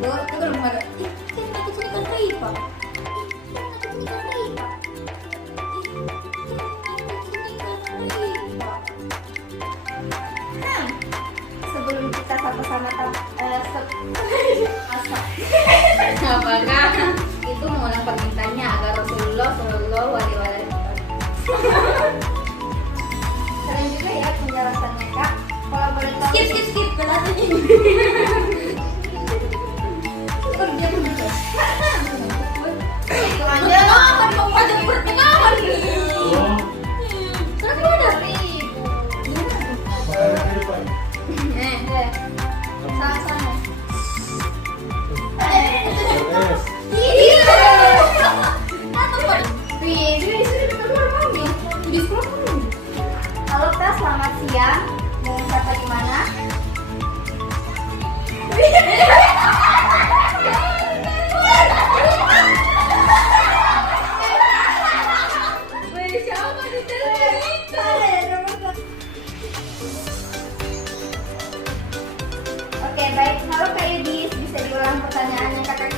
wabarakatuh. Itu belum ada. Kan aku ceritakan ke Ipa. Sebelum kita sama-sama apakah itu mengulang permintaannya agar Rasulullah Shallallahu Alaihi Wasallam. Keren juga ya penjelasannya kak. Kalau boleh tahu. Skip penjelasannya. Kalau dia begitu. Itu aja. Kamu aja pertengahan. Terus ada ribu. Sama-sama. Halo Kak, selamat siang. Dengan siapa di mana? Oke, baik. Halo Kak Yudis, bisa diulang pertanyaannya Kakak?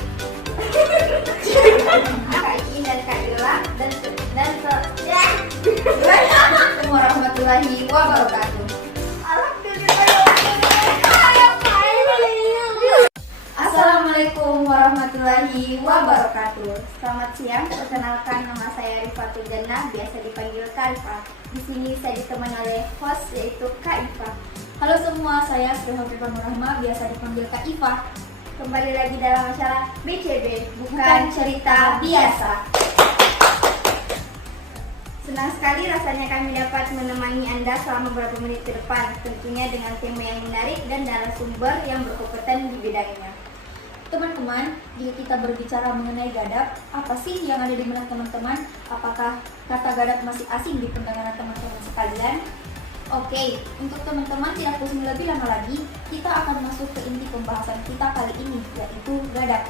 Kak Iin dan Kak Ila dan Assalamualaikum warahmatullahi wabarakatuh. Assalamualaikum warahmatullahi wabarakatuh. Selamat siang. Perkenalkan, nama saya Rifatul Jannah, biasa dipanggil Kak Ifa. Di sini saya ditemani oleh host yaitu Kak Ifa. Halo semua, saya Sri Hafifah Nurrahma, biasa dipanggil Kak Ifa. Kembali lagi dalam acara BCB, bukan cerita biasa. Senang sekali rasanya kami dapat menemani Anda selama beberapa menit ke depan, tentunya dengan tema yang menarik dan narasumber yang berkompeten di bidangnya. Teman-teman, jika kita berbicara mengenai gadap, apa sih yang ada di benak teman-teman? Apakah kata gadap masih asing di pendengaran teman-teman sekalian? Oke, untuk teman-teman tidak pusing lebih lama lagi, kita akan masuk ke inti pembahasan kita kali ini, yaitu gadap.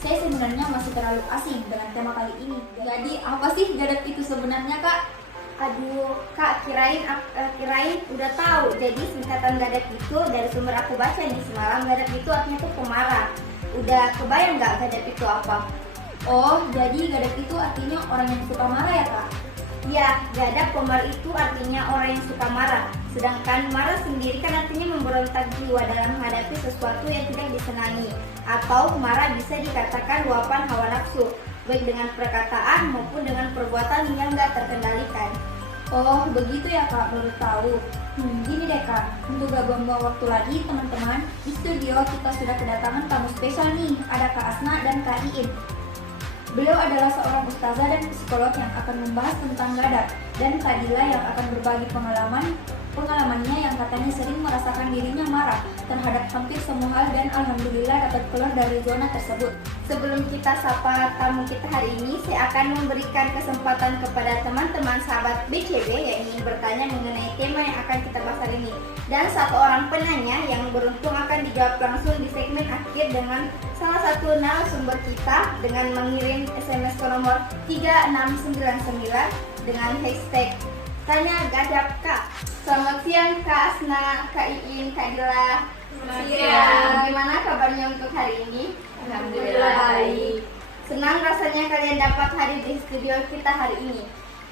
Saya sebenarnya masih terlalu asing dengan tema kali ini. Jadi, apa sih gadap itu sebenarnya, Kak? Aduh, Kak, kirain udah tahu. Jadi singkatan gadap itu dari sumber aku baca nih semalam, gadap itu artinya tuh pemarah. Udah kebayang nggak gadap itu apa? Oh, jadi gadap itu artinya orang yang suka marah ya, Kak? Ya, gadap pemarah itu artinya orang yang suka marah. Sedangkan marah sendiri kan artinya memberontak jiwa dalam menghadapi sesuatu yang tidak disenangi. Atau marah bisa dikatakan luapan hawa nafsu, baik dengan perkataan maupun dengan perbuatan yang nggak terkendalikan. Oh, begitu ya Kak, baru tahu. Gini deh Kak, untuk gak buang-buang waktu lagi teman-teman, di studio kita sudah kedatangan tamu spesial nih, ada Kak Asna dan Kak Iin. Beliau adalah seorang ustazah dan psikolog yang akan membahas tentang gadap, dan Kak Dila yang akan berbagi pengalamannya yang katanya sering merasakan dirinya marah terhadap hampir semua hal dan alhamdulillah dapat keluar dari zona tersebut. Sebelum kita sapa tamu kita hari ini, saya akan memberikan kesempatan kepada teman-teman sahabat BCB yang ingin bertanya mengenai tema yang akan kita bahas hari ini. Dan satu orang penanya yang beruntung akan dijawab langsung di segmen akhir dengan salah satu narasumber kita dengan mengirim SMS ke nomor 3699 dengan hashtag Tanya Gadap Kak. Selamat siang Kak Asna, Kak Iin, Kak Dila. Selamat siang. Gimana kabarnya untuk hari ini? Alhamdulillah baik. Senang rasanya kalian dapat hadir di studio kita hari ini.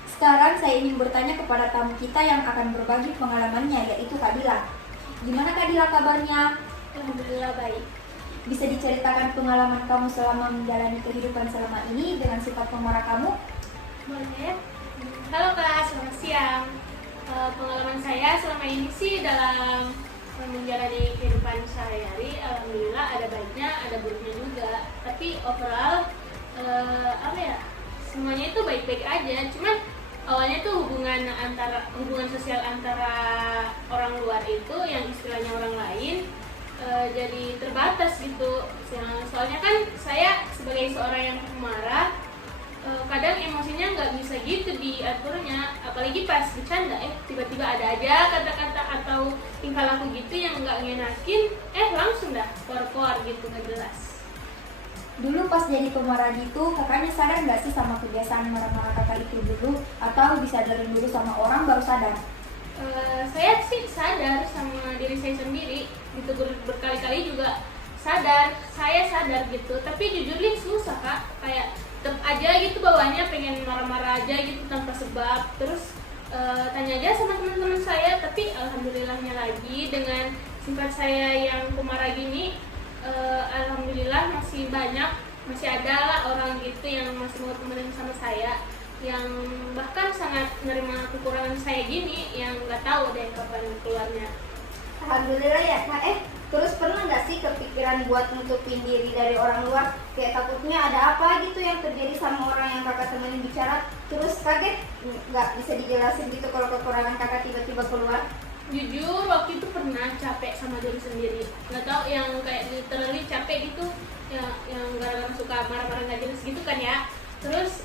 Sekarang saya ingin bertanya kepada tamu kita yang akan berbagi pengalamannya, yaitu Kak Dila. Gimana Kak Dila kabarnya? Alhamdulillah baik. Bisa diceritakan pengalaman kamu selama menjalani kehidupan selama ini dengan sifat pemarah kamu? Boleh. Halo Kak, selamat siang. Pengalaman saya selama ini sih dalam menjalani kehidupan sehari-hari, alhamdulillah ada baiknya, ada buruknya juga. Tapi overall, semuanya itu baik-baik aja. Cuman awalnya tuh hubungan sosial antara orang luar itu yang istilahnya orang lain jadi terbatas gitu. Soalnya kan saya sebagai seorang yang pemarah, kadang emosinya nggak bisa gitu diaturnya, apalagi pas bercanda tiba-tiba ada aja kata-kata atau tingkah laku gitu yang nggak ngenakin, langsung dah keluar gitu, nggak jelas. Dulu pas jadi pemarah gitu, kakaknya sadar nggak sih sama kebiasaan marah-marah kakak itu dulu? Atau disadarin dulu sama orang baru sadar? Saya sih sadar sama diri saya sendiri, ditegur berkali-kali juga saya sadar gitu, tapi jujurin susah Kak, kayak tetap aja gitu bawaannya pengen marah-marah aja gitu tanpa sebab. Terus tanya aja sama teman-teman saya, tapi alhamdulillahnya lagi dengan sifat saya yang pemarah gini, alhamdulillah masih ada lah orang gitu yang masih mau temenin sama saya, yang bahkan sangat menerima kekurangan saya gini, yang nggak tahu deh kapan keluarnya. Alhamdulillah ya Kak. Terus pernah nggak sih kepikiran buat nutupin diri dari orang luar? Kayak takutnya ada apa gitu yang terjadi sama orang yang kakak temenin bicara, terus kaget nggak bisa dijelasin gitu kalau kekurangan kakak tiba-tiba keluar? Jujur waktu itu pernah capek sama diri sendiri, nggak tahu yang kayak literally capek gitu, yang gara-gara suka marah-marah nggak jelas gitu kan ya. Terus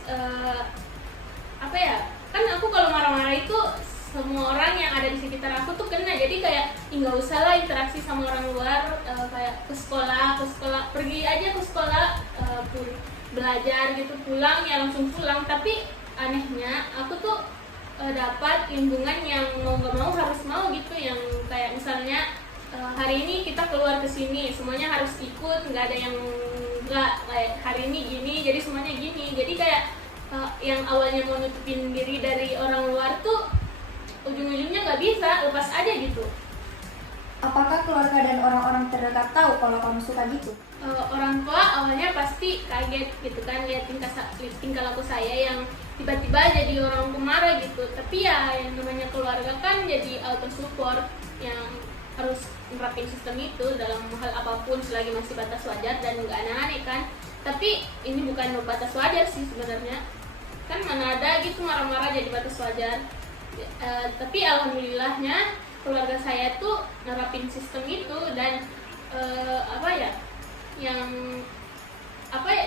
apa ya, kan aku kalau marah-marah itu semua orang yang ada di sekitar aku tuh kena, jadi kayak nggak usah lah interaksi sama orang luar, kayak ke sekolah pergi aja ke sekolah, belajar gitu, pulang ya langsung pulang. Tapi anehnya aku tuh dapat lingkungan yang mau nggak mau harus mau gitu, yang kayak misalnya hari ini kita keluar ke sini semuanya harus ikut, nggak ada yang nggak, kayak hari ini gini jadi semuanya gini. Jadi kayak yang awalnya mau nutupin diri dari orang luar tuh ujung-ujungnya nggak bisa, lepas aja gitu. Apakah keluarga dan orang-orang terdekat tahu kalau kamu suka gitu? Orang tua awalnya pasti kaget gitu kan, lihat tingkah laku saya yang tiba-tiba jadi orang pemarah gitu. Tapi ya yang namanya keluarga kan jadi auto support, yang harus menerapin sistem itu dalam hal apapun selagi masih batas wajar dan nggak aneh-aneh kan. Tapi ini bukan batas wajar sih sebenarnya, kan mana ada gitu marah-marah jadi batas wajar. Tapi alhamdulillahnya keluarga saya tuh nerapin sistem itu, dan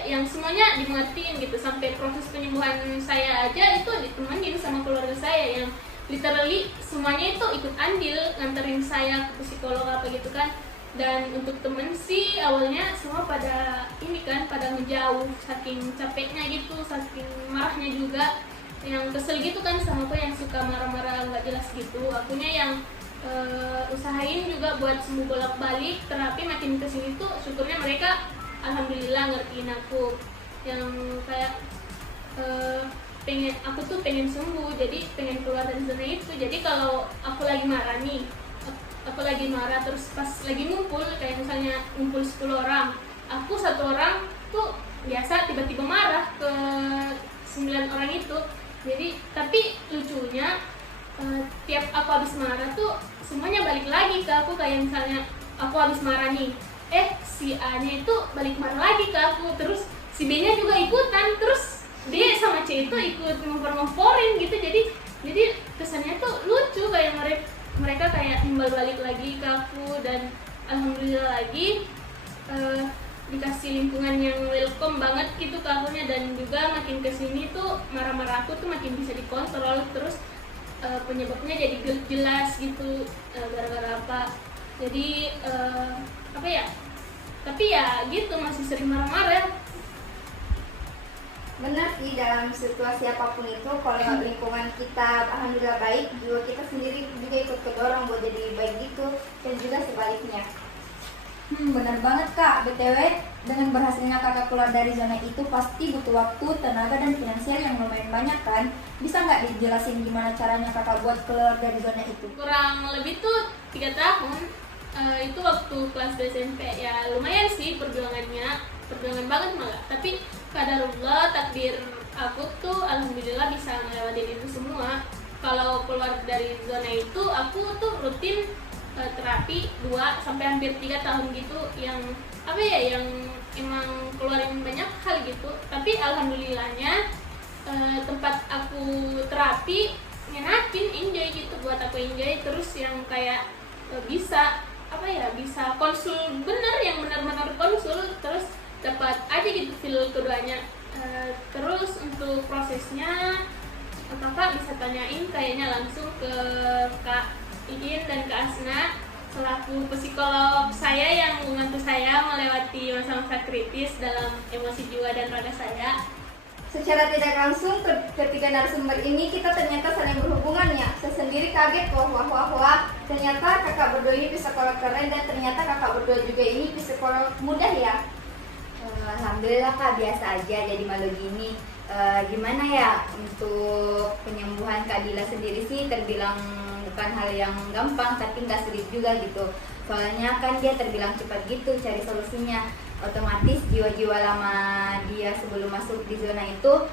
yang semuanya dimengertiin gitu. Sampai proses penyembuhan saya aja itu ditemenin sama keluarga saya, yang literally semuanya itu ikut andil nganterin saya ke psikolog apa gitu kan. Dan untuk temen sih awalnya semua pada ini kan, pada menjauh saking capeknya gitu, saking marahnya juga, yang kesel gitu kan sama aku yang suka marah-marah nggak jelas gitu. Akunya yang usahain juga buat sembuh bolak-balik terapi, makin kesini tuh syukurnya mereka alhamdulillah ngertiin aku, yang kayak aku tuh pengen sembuh, jadi pengen keluar dari zona itu. Jadi kalau aku lagi marah nih, aku lagi marah terus pas lagi ngumpul, kayak misalnya ngumpul 10 orang, aku 1 orang tuh biasa tiba-tiba marah ke 9 orang itu. Jadi tapi lucunya tiap aku habis marah tuh semuanya balik lagi ke aku. Kayak misalnya aku habis marah nih, si A nya itu balik marah lagi ke aku, terus si B nya juga ikutan, terus dia sama C itu ikut ngompor-ngomporin gitu. Jadi kesannya tuh lucu, kayak mereka kayak timbal balik lagi ke aku. Dan alhamdulillah lagi dikasih lingkungan yang welcome banget gitu ke akunya. Dan juga makin kesini tuh marah-marah aku tuh makin bisa dikontrol, terus penyebabnya jadi jelas gitu, gara-gara apa. Jadi tapi ya gitu, masih sering marah-marah. Benar sih, dalam situasi apapun itu kalau lingkungan kita alhamdulillah baik, jiwa kita sendiri juga ikut kedorong buat jadi baik gitu, dan juga sebaliknya. Benar banget Kak. BTW, dengan berhasilnya kakak keluar dari zona itu pasti butuh waktu, tenaga, dan finansial yang lumayan banyak kan? Bisa nggak dijelasin gimana caranya kakak buat keluar dari zona itu? Kurang lebih tuh 3 tahun. Itu waktu kelas SMP, ya lumayan sih perjuangan banget malah. Tapi qadarullah, takdir aku tuh alhamdulillah bisa ngelewatin itu semua. Kalau keluar dari zona itu, aku tuh rutin terapi 2 sampai hampir 3 tahun gitu, yang yang emang keluarin banyak hal gitu. Tapi alhamdulillahnya tempat aku terapi ngenakin, enjoy gitu, buat aku enjoy. Terus yang kayak bisa konsul bener, yang benar-benar konsul, terus dapat aja gitu feel keduanya. Terus untuk prosesnya kakak bisa tanyain kayaknya langsung ke Kak Iin dan Kak Asna selaku psikolog saya yang membantu saya melewati masa-masa kritis dalam emosi jiwa dan raga saya. Secara tidak langsung ketiga narasumber ini kita ternyata saling berhubungan ya. Saya sendiri kaget kok, wah ternyata kakak berdua ini psikolog keren dan ternyata kakak berdua juga ini psikolog mudah ya. Alhamdulillah kak, biasa aja jadi malu gini. Gimana ya untuk penyembuhan Kak Dila sendiri sih terbilang bukan hal yang gampang tapi nggak sulit juga gitu. Soalnya kan dia terbilang cepat gitu cari solusinya. Otomatis jiwa-jiwa lama dia sebelum masuk di zona itu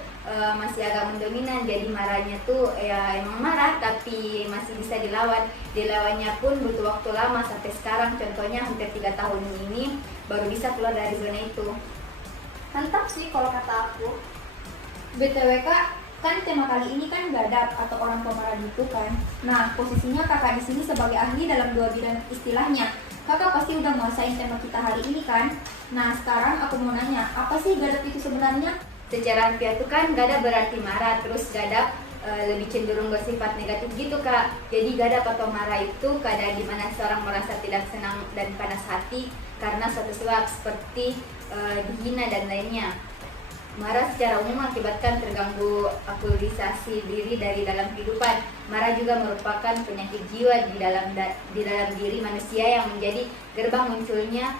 masih agak mendominan. Jadi marahnya tuh ya emang marah tapi masih bisa dilawan. Dilawannya pun butuh waktu lama sampai sekarang. Contohnya hampir 3 tahun ini baru bisa keluar dari zona itu. Mantap sih kalau kata aku. BTW Kak, kan tema kali ini kan gadap atau orang pemarah gitu kan. Nah, posisinya kakak di sini sebagai ahli dalam 2 bidang istilahnya. Kakak pasti udah menguasain tema kita hari ini kan. Nah, sekarang aku mau nanya, apa sih gadap itu sebenarnya? Secara harfiah itu kan gadap berarti marah, terus gadap lebih cenderung bersifat negatif gitu kak. Jadi gadap atau marah itu keadaan dimana seorang merasa tidak senang dan panas hati karena suatu sebab seperti dihina dan lainnya. Marah secara umum mengakibatkan terganggu aktualisasi diri dari dalam kehidupan. Marah juga merupakan penyakit jiwa di dalam diri manusia yang menjadi gerbang munculnya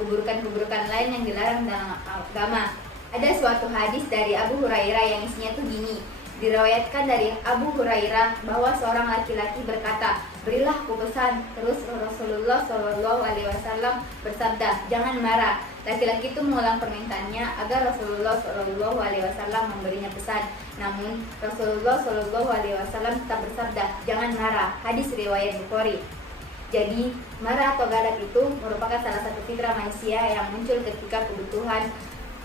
keburukan-keburukan lain yang dilarang dalam agama. Ada suatu hadis dari Abu Hurairah yang isinya tuh gini. Diriwayatkan dari Abu Hurairah bahwa seorang laki-laki berkata, "Berilah aku pesan." Terus Rasulullah SAW bersabda, "Jangan marah." Laki-laki itu mengulang permintaannya agar Rasulullah SAW memberinya pesan. Namun Rasulullah SAW tetap bersabda, "Jangan marah." Hadis riwayat Bukhari. Jadi marah atau gadap itu merupakan salah satu fitrah manusia yang muncul ketika kebutuhan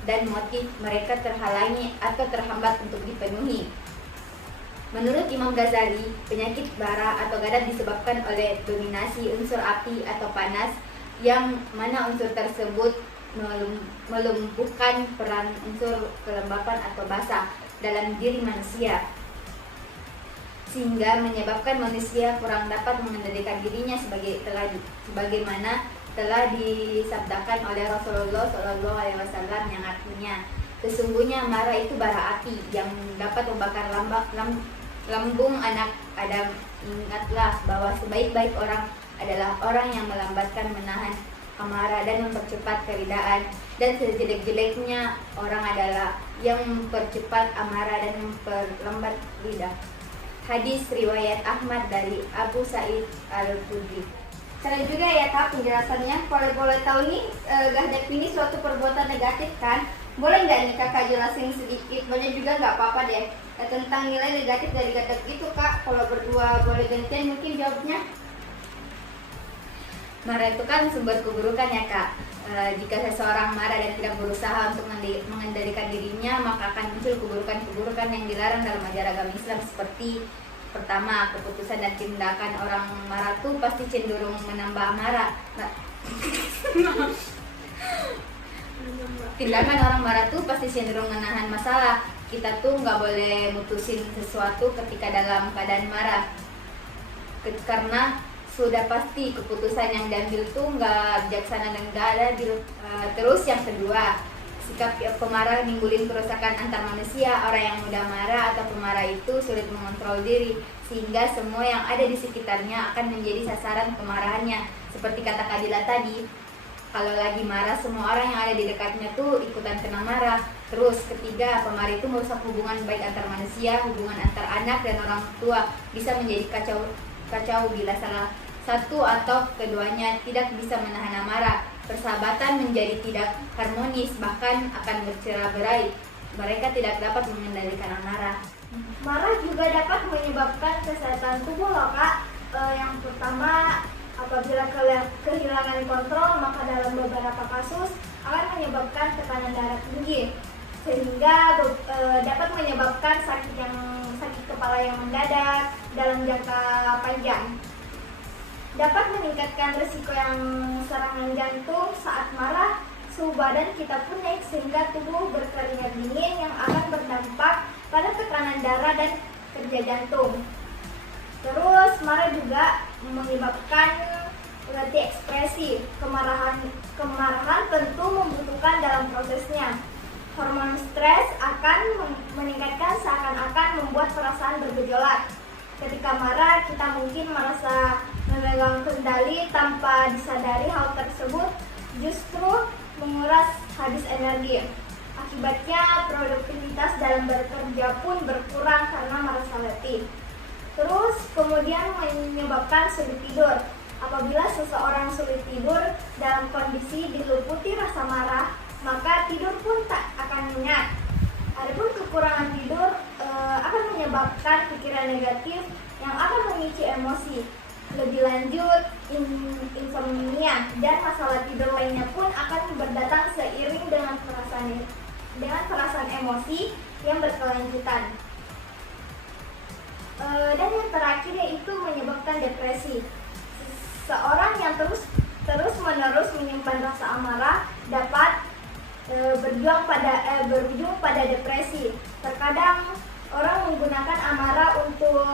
dan motif mereka terhalangi atau terhambat untuk dipenuhi. Menurut Imam Ghazali, penyakit bara atau gadap disebabkan oleh dominasi unsur api atau panas yang mana unsur tersebut melumpuhkan peran unsur kelembapan atau basa dalam diri manusia, sehingga menyebabkan manusia kurang dapat mengendalikan dirinya sebagaimana telah disabdakan oleh Rasulullah SAW yang artinya, sesungguhnya marah itu bara api yang dapat membakar lambung anak Adam. Ingatlah bahwa sebaik-baik orang adalah orang yang melambatkan menahan amarah dan mempercepat keridaan, dan sejelek-jeleknya orang adalah yang mempercepat amarah dan memperlambat lidah. Hadis riwayat Ahmad dari Abu Sa'id Al-Khudri. Keren juga ya kak penjelasannya. Kalau boleh tahu nih, gadap ini suatu perbuatan negatif kan? Boleh nggak nih kakak jelasin sedikit? Banyak juga nggak apa-apa deh. Tentang nilai negatif dari gadap itu kak. Kalau berdua boleh gantian mungkin jawabnya. Marah itu kan sumber keburukan ya kak. Jika seseorang marah dan tidak berusaha untuk mengendalikan dirinya, maka akan muncul keburukan-keburukan yang dilarang dalam ajaran agama Islam. Seperti pertama, keputusan dan tindakan orang marah tuh pasti cenderung menambah marah. Tindakan orang marah tuh pasti cenderung menahan masalah. Kita tuh nggak boleh mutusin sesuatu ketika dalam keadaan marah, karena sudah pasti keputusan yang diambil tuh nggak bijaksana dan nggak adil. Terus yang kedua, sikap pemarah nimbulin kerusakan antar manusia. Orang yang mudah marah atau pemarah itu sulit mengontrol diri, sehingga semua yang ada di sekitarnya akan menjadi sasaran kemarahannya. Seperti kata Kak Dila tadi, kalau lagi marah semua orang yang ada di dekatnya tuh ikutan kena marah. Terus ketiga, pemarah itu merusak hubungan baik antar manusia, hubungan antar anak dan orang tua, bisa menjadi kacau bila salah satu atau keduanya tidak bisa menahan amarah. Persahabatan menjadi tidak harmonis, bahkan akan bercerai-berai. Mereka tidak dapat mengendalikan amarah. Marah juga dapat menyebabkan kesehatan tubuh loh kak. Yang pertama, apabila kehilangan kontrol, maka dalam beberapa kasus akan menyebabkan tekanan darah tinggi, sehingga dapat menyebabkan sakit kepala yang mendadak dalam jangka panjang. Dapat meningkatkan risiko yang serangan jantung saat marah. Suhu badan kita pun naik sehingga tubuh berkeringat dingin yang akan berdampak pada tekanan darah dan kerja jantung. Terus marah juga menyebabkan berarti ekspresi. Kemarahan tentu membutuhkan dalam prosesnya. Hormon stres akan meningkatkan seakan-akan membuat perasaan bergejolak. Ketika marah, kita mungkin merasa memegang kendali tanpa disadari hal tersebut justru menguras habis energi. Akibatnya produktivitas dalam bekerja pun berkurang karena merasa letih. Terus kemudian menyebabkan sulit tidur. Apabila seseorang sulit tidur dalam kondisi diluputi rasa marah, maka tidur pun tak akan nyenyak. Adapun kekurangan tidur akan menyebabkan pikiran negatif yang akan memicu emosi. Lebih lanjut, insomnia dan masalah tidur lainnya pun akan berdatang seiring dengan perasaan emosi yang berkelanjutan. Dan yang terakhir yaitu menyebabkan depresi. Seorang yang terus-menerus menyimpan rasa amarah dapat berujung pada depresi. Terkadang orang menggunakan amarah untuk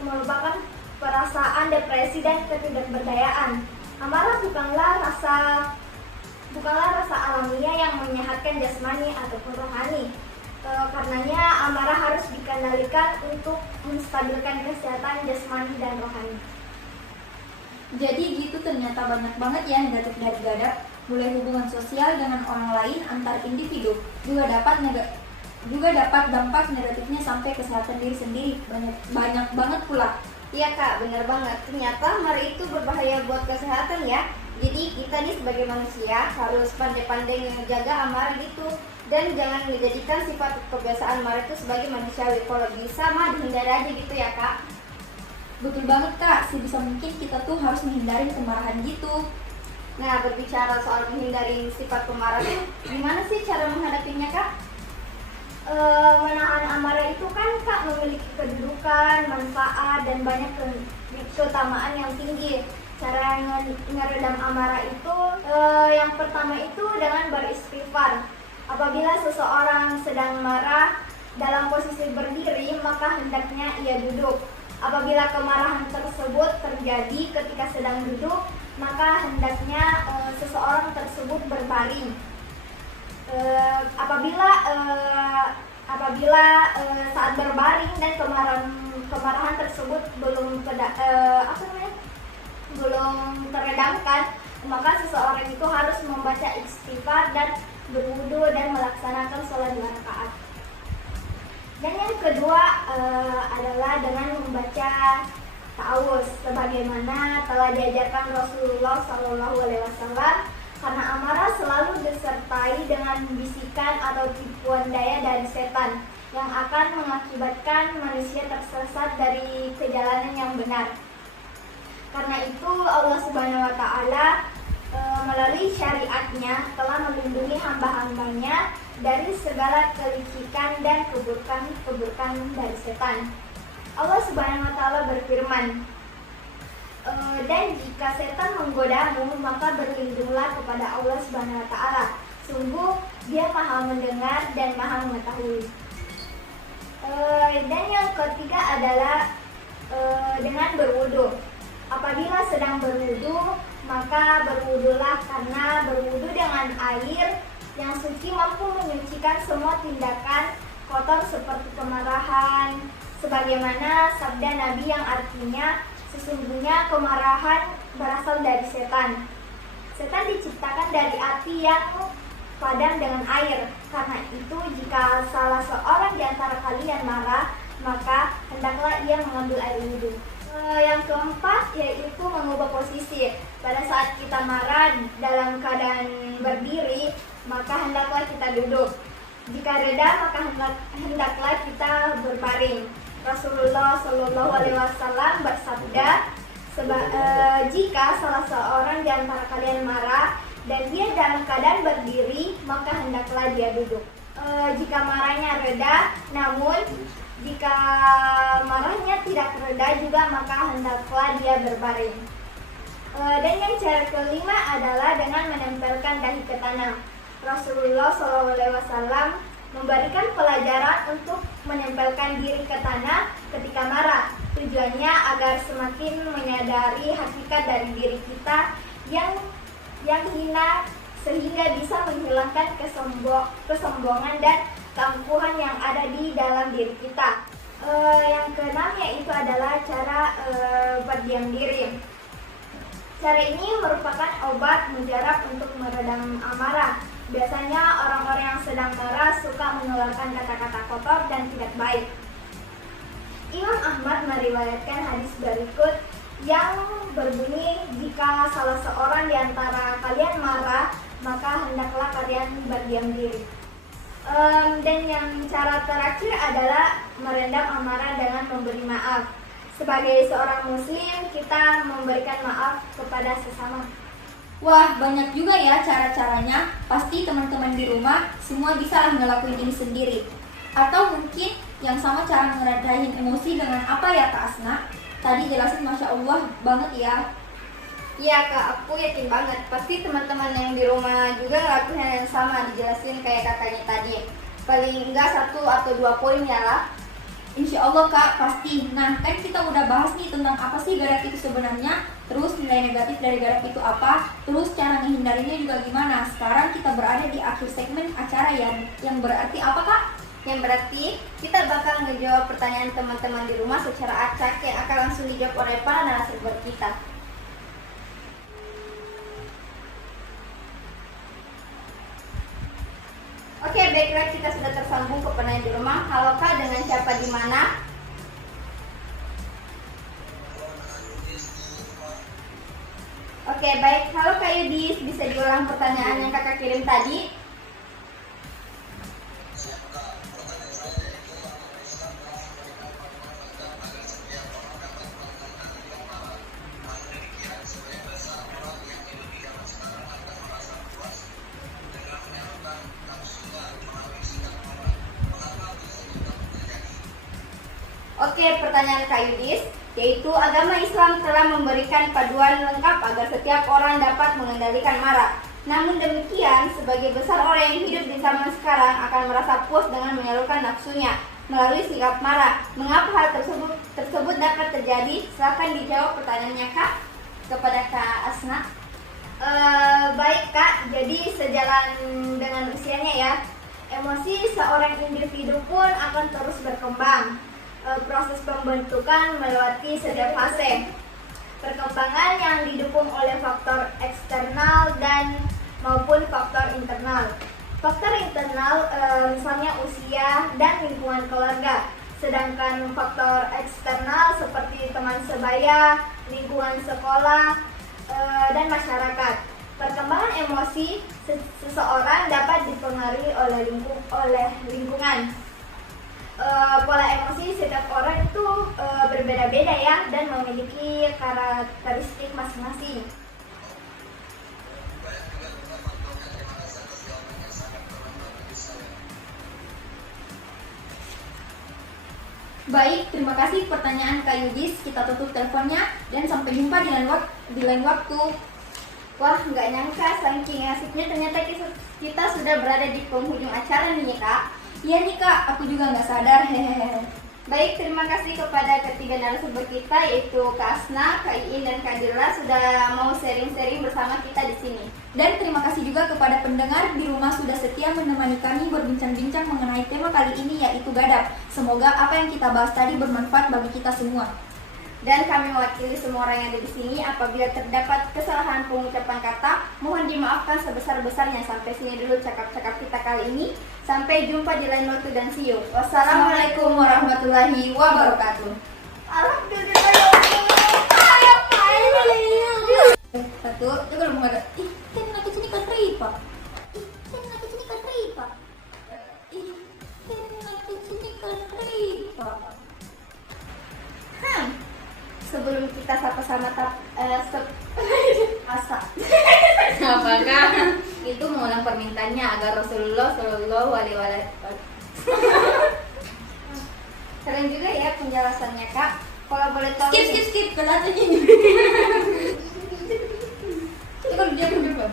melupakan perasaan depresi dan ketidakberdayaan. Amarah bukanlah rasa alamiah yang menyehatkan jasmani ataupun rohani. Karenanya amarah harus dikendalikan untuk menstabilkan kesehatan jasmani dan rohani. Jadi gitu, ternyata banyak banget ya negatif dari gadap, mulai hubungan sosial dengan orang lain antar individu, juga dapat dampak negatifnya sampai kesehatan diri sendiri, banyak banget pula. Iya kak, benar banget. Ternyata marah itu berbahaya buat kesehatan ya. Jadi kita nih sebagai manusia harus pandai-pandai menjaga amarah gitu. Dan jangan menjadikan sifat kebiasaan marah itu sebagai manusiawi. Kalau bisa mah dihindari aja gitu ya kak. Betul banget kak, sebisa mungkin kita tuh harus menghindari kemarahan gitu. Nah, berbicara soal menghindari sifat kemarahan, gimana sih cara menghadapinya kak? Menahan amarah itu kan kak memiliki kedudukan, manfaat, dan banyak keutamaan yang tinggi. Cara meredam amarah itu yang pertama itu dengan beristighfar. Apabila seseorang sedang marah dalam posisi berdiri, maka hendaknya ia duduk. Apabila kemarahan tersebut terjadi ketika sedang duduk, maka hendaknya seseorang tersebut berbaring. Apabila saat berbaring dan kemarahan tersebut belum teredamkan, maka seseorang itu harus membaca istighfar dan berwudu dan melaksanakan sholat 2 rakaat. Dan yang kedua adalah dengan membaca ta'awuz, sebagaimana telah diajarkan Rasulullah SAW, karena amarah selalu disertai dengan bisikan atau tipuan daya dari setan yang akan mengakibatkan manusia tersesat dari perjalanan yang benar. Karena itu Allah Subhanahu wa Ta'ala melalui syariatnya telah melindungi hamba-hambanya dari segala kelicikan dan keburukan dari setan. Allah Subhanahu wa Ta'ala berfirman, dan jika setan menggodamu, maka berlindunglah kepada Allah Subhanahu wa Ta'ala. Sungguh Dia Maha mendengar dan Maha mengetahui. Dan yang ketiga adalah dengan berwudu. Apabila sedang berwudu, maka berwudulah, karena berwudu dengan air yang suci mampu menyucikan semua tindakan kotor seperti kemarahan, sebagaimana sabda Nabi yang artinya, sesungguhnya kemarahan berasal dari setan. Setan diciptakan dari api yang padam dengan air. Karena itu jika salah seorang di antara kalian marah, maka hendaklah ia mengambil air wudhu. Yang keempat yaitu mengubah posisi. Pada saat kita marah dalam keadaan berdiri, maka hendaklah kita duduk. Jika reda, maka hendaklah kita berbaring. Rasulullah SAW bersabda, jika salah seorang di antara kalian marah dan dia dalam keadaan berdiri, maka hendaklah dia duduk. Jika marahnya reda, namun jika marahnya tidak reda juga, maka hendaklah dia berbaring. Dan yang cara kelima adalah dengan menempelkan dahi ke tanah. Rasulullah SAW memberikan pelajaran untuk menempelkan diri ke tanah ketika marah. Tujuannya agar semakin menyadari hakikat dari diri kita yang hina, sehingga bisa menghilangkan kesombongan dan keangkuhan yang ada di dalam diri kita. Yang keenam yaitu adalah cara berdiam diri. Cara ini merupakan obat mujarab untuk meredam amarah. Biasanya orang-orang yang sedang marah suka mengeluarkan kata-kata kotor dan tidak baik. Imam Ahmad meriwayatkan hadis berikut yang berbunyi, jika salah seorang di antara kalian marah, maka hendaklah kalian berdiam diri. Dan yang cara terakhir adalah merendam amarah dengan memberi maaf. Sebagai seorang muslim, kita memberikan maaf kepada sesama. Wah, banyak juga ya cara-caranya. Pasti teman-teman di rumah semua bisa lah ngelakuin ini sendiri. Atau mungkin yang sama cara ngeredahin emosi dengan apa ya Kak Asna? Tadi jelasin Masya Allah banget ya. Iya Kak, aku yakin banget. Pasti teman-teman yang di rumah juga ngelakuin hal yang sama, dijelasin kayak kakaknya tadi. Paling enggak 1 atau 2 poin ya lah. Insya Allah Kak, pasti. Nah, kan kita udah bahas nih tentang apa sih gadap itu sebenarnya, terus nilai negatif dari gadap itu apa, terus cara menghindarinya juga gimana. Sekarang kita berada di akhir segmen acara yang berarti apa Kak? Yang berarti kita bakal ngejawab pertanyaan teman-teman di rumah secara acak yang akan langsung dijawab oleh para narasumber kita. Oke, baiklah, kita sudah tersambung ke penanya di rumah. Halo Kak, dengan siapa di mana? Oke, baik. Halo Kak Yudis, bisa diulang pertanyaan yang kakak kirim tadi? Oke, pertanyaan Kak Yudis, yaitu agama Islam telah memberikan paduan lengkap agar setiap orang dapat mengendalikan marah. Namun demikian, sebagai besar orang yang hidup di zaman sekarang akan merasa puas dengan menyalurkan nafsunya melalui sikap marah. Mengapa hal tersebut dapat terjadi? Silakan dijawab pertanyaannya Kak kepada Kak Asna. Baik Kak, jadi sejalan dengan usianya ya, emosi seorang individu pun akan terus berkembang. Proses pembentukan melewati setiap fase. Perkembangan yang didukung oleh faktor eksternal dan maupun faktor internal. Faktor internal misalnya usia dan lingkungan keluarga. Sedangkan faktor eksternal seperti teman sebaya, lingkungan sekolah, dan masyarakat. Perkembangan emosi seseorang dapat dipengaruhi oleh lingkungan. Pola emosi setiap orang itu berbeda-beda ya, dan memiliki karakteristik masing-masing. Baik, terima kasih pertanyaan Kak Yudis. Kita tutup teleponnya dan sampai jumpa di lain waktu. Wah, nggak nyangka saking asiknya ternyata kita sudah berada di penghujung acara nih Kak. Iya nih Kak, aku juga nggak sadar. Hehehe. Baik, terima kasih kepada ketiga narasumber kita, yaitu Kak Asna, Kak Iin, dan Kak Dila sudah mau sharing-sharing bersama kita di sini. Dan terima kasih juga kepada pendengar di rumah sudah setia menemani kami berbincang-bincang mengenai tema kali ini, yaitu gadap. Semoga apa yang kita bahas tadi bermanfaat bagi kita semua. Dan kami mewakili semua orang yang ada di sini. Apabila terdapat kesalahan pengucapan kata, mohon dimaafkan sebesar-besarnya. Sampai sini dulu cakap-cakap kita kali ini. Sampai jumpa di lain waktu dan see you. Wassalamualaikum warahmatullahi wabarakatuh. Alhamdulillah ya Allah. Satu, itu kalau mau ada. Ih, kan lagi sini kan ripa. Ih, kan lagi sini kan ripa. Ih, kan lagi sini kan ripa. Sebelum kita sapa-sama asa. Apakah itu mengulang permintaannya agar Rasulullah Shallallahu Alaihi Wasallam? Keren juga ya penjelasannya Kak. Kalau boleh tahu. Skip. Kelatanya ini. Itu kan dia berapa?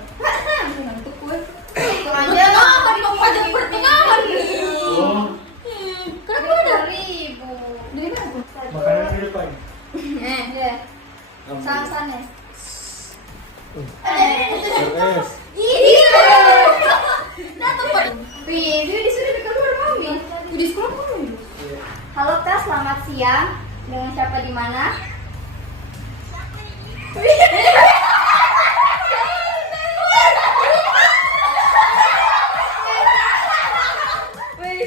Ngantuk gue. Itu aja. Mau pajak pertengahan nih. Kenapa ada? 10.000. Dari mana? Makanan di depan. Ya. Sanes. Yes. Datang Pak. Wih, dia disuruh keluar mami. Di sekolah kamu. Halo Kak, selamat mana?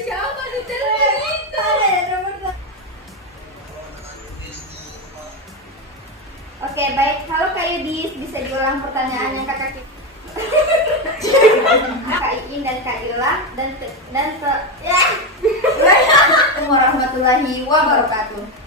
Siapa ditelepon itu? Oke, baik. Halo Kak Yudis, bisa diulang pertanyaannya kakak kita? Kak Iin dan Kak Ila dan ya. Assalamualaikum warahmatullahi wabarakatuh.